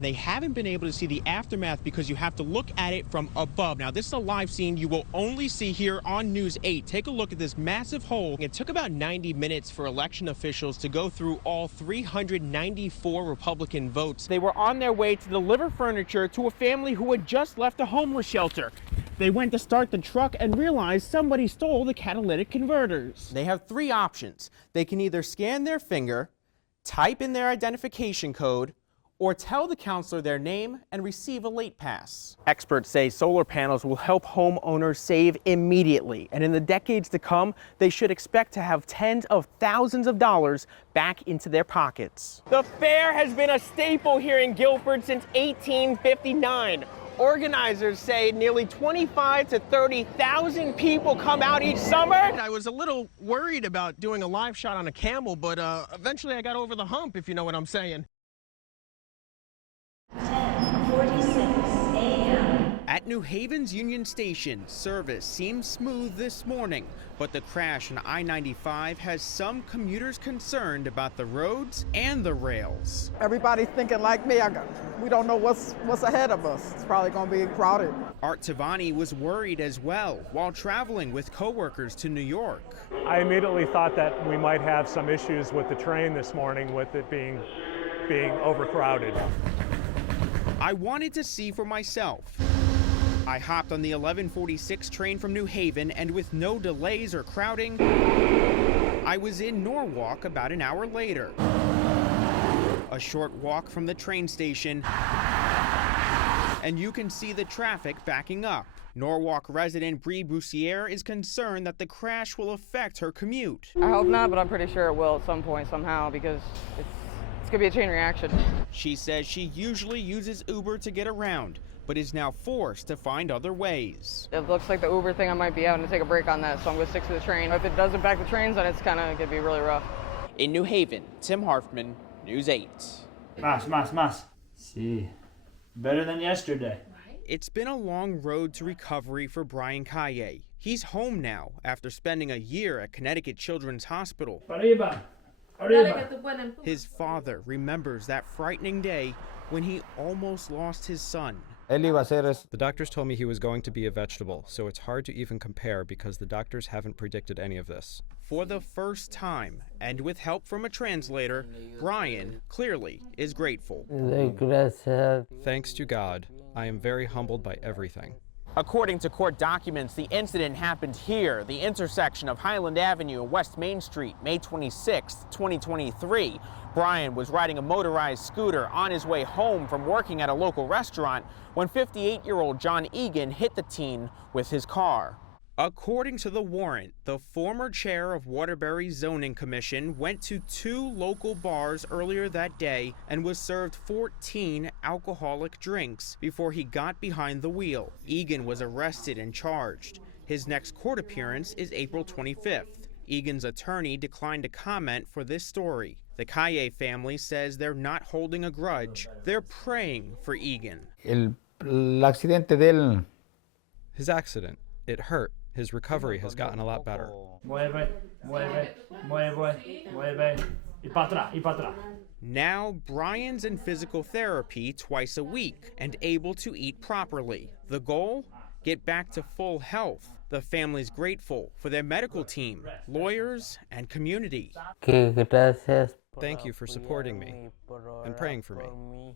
They haven't been able to see the aftermath because you have to look at it from above. Now, this is a live scene you will only see here on News 8. Take a look at this massive hole. It took about 90 minutes for election officials to go through all 394 Republican votes. They were on their way to deliver furniture to a family who had just left a homeless shelter. They went to start the truck and realized somebody stole the catalytic converters. They have three options. They can either scan their finger, type in their identification code, or tell the counselor their name and receive a late pass. Experts say solar panels will help homeowners save immediately, and in the decades to come, they should expect to have tens of thousands of dollars back into their pockets. The fair has been a staple here in Guilford since 1859. Organizers say nearly 25,000 to 30,000 people come out each summer. I was a little worried about doing a live shot on a camel, but eventually I got over the hump, if you know what I'm saying. 10:46 a.m. At New Haven's Union Station, service seems smooth this morning, but the crash on I-95 has some commuters concerned about the roads and the rails. Everybody's thinking like me. We don't know what's ahead of us. It's probably going to be crowded. Art Tpharfmann was worried as well while traveling with coworkers to New York. I immediately thought that we might have some issues with the train this morning with it being overcrowded. I wanted to see for myself. I hopped on the 11:46 train from New Haven, and with no delays or crowding, I was in Norwalk about an hour later. A short walk from the train station, and you can see the traffic backing up. Norwalk resident Bree Boussiere is concerned that the crash will affect her commute. I hope not, but I'm pretty sure it will at some point somehow because it's going to be a chain reaction. She says she usually uses Uber to get around, but is now forced to find other ways. It looks like the Uber thing, I might be having to take a break on that, so I'm going to stick to the train. If it does impact the trains, then it's kind of going to be really rough. In New Haven, Tim Harfmann, News 8. Más. Sí. Better than yesterday. It's been a long road to recovery for Brian Calle. He's home now after spending a year at Connecticut Children's Hospital. Arriba. His father remembers that frightening day when he almost lost his son. The doctors told me he was going to be a vegetable, so it's hard to even compare because the doctors haven't predicted any of this. For the first time, and with help from a translator, Brian clearly is grateful. Thanks to God, I am very humbled by everything. According to court documents, the incident happened here, the intersection of Highland Avenue and West Main Street, May 26, 2023. Brian was riding a motorized scooter on his way home from working at a local restaurant when 58-year-old John Egan hit the teen with his car. According to the warrant, the former chair of Waterbury Zoning Commission went to 2 local bars earlier that day and was served 14 alcoholic drinks before he got behind the wheel. Egan was arrested and charged. His next court appearance is April 25th. Egan's attorney declined to comment for this story. The Calle family says they're not holding a grudge. They're praying for Egan. His accident, it hurt. His recovery has gotten a lot better. Now, Brian's in physical therapy twice a week and able to eat properly. The goal? Get back to full health. The family's grateful for their medical team, lawyers, and community. Thank you for supporting me and praying for me.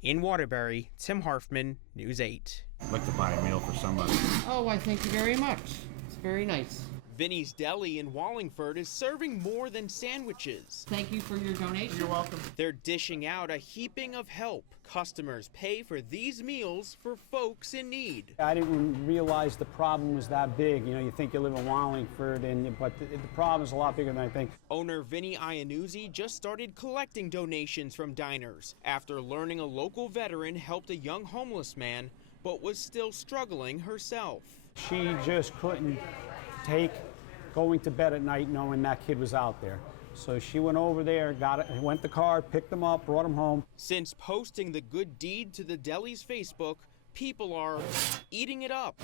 In Waterbury, Tim Harfmann, News 8. I'd like to buy a meal for somebody. Oh, I thank you very much. It's very nice. Vinny's Deli in Wallingford is serving more than sandwiches. Thank you for your donation. You're welcome. They're dishing out a heaping of help. Customers pay for these meals for folks in need. I didn't realize the problem was that big. You know, you think you live in Wallingford, but the problem is a lot bigger than I think. Owner Vinny Iannuzzi just started collecting donations from diners after learning a local veteran helped a young homeless man, but was still struggling herself. She just couldn't take going to bed at night knowing that kid was out there. So she went over there, went the car, picked him up, brought him home. Since posting the good deed to the deli's Facebook, people are eating it up.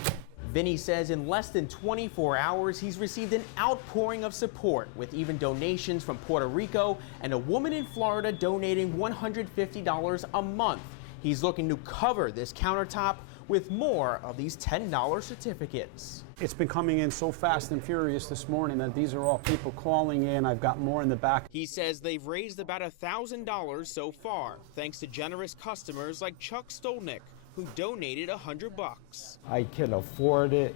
Vinny says in less than 24 hours, he's received an outpouring of support, with even donations from Puerto Rico and a woman in Florida donating $150 a month. He's looking to cover this countertop with more of these $10 certificates. It's been coming in so fast and furious this morning that these are all people calling in. I've got more in the back. He says they've raised about $1,000 so far, thanks to generous customers like Chuck Stolnick, who donated $100. I can afford it,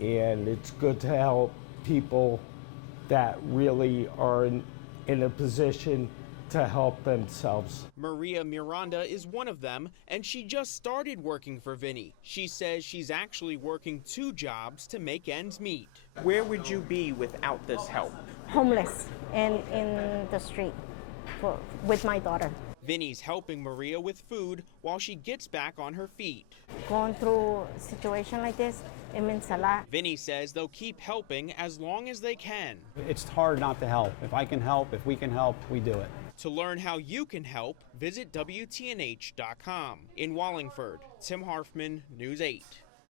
and it's good to help people that really are in a position to help themselves. Maria Miranda is one of them, and she just started working for Vinny. She says she's actually working 2 jobs to make ends meet. Where would you be without this help? Homeless and in the street with my daughter. Vinny's helping Maria with food while she gets back on her feet. Going through a situation like this, it means a lot. Vinny says they'll keep helping as long as they can. It's hard not to help. If I can help, if we can help, we do it. To learn how you can help, visit WTNH.com. In Wallingford, Tim Harfmann, News 8.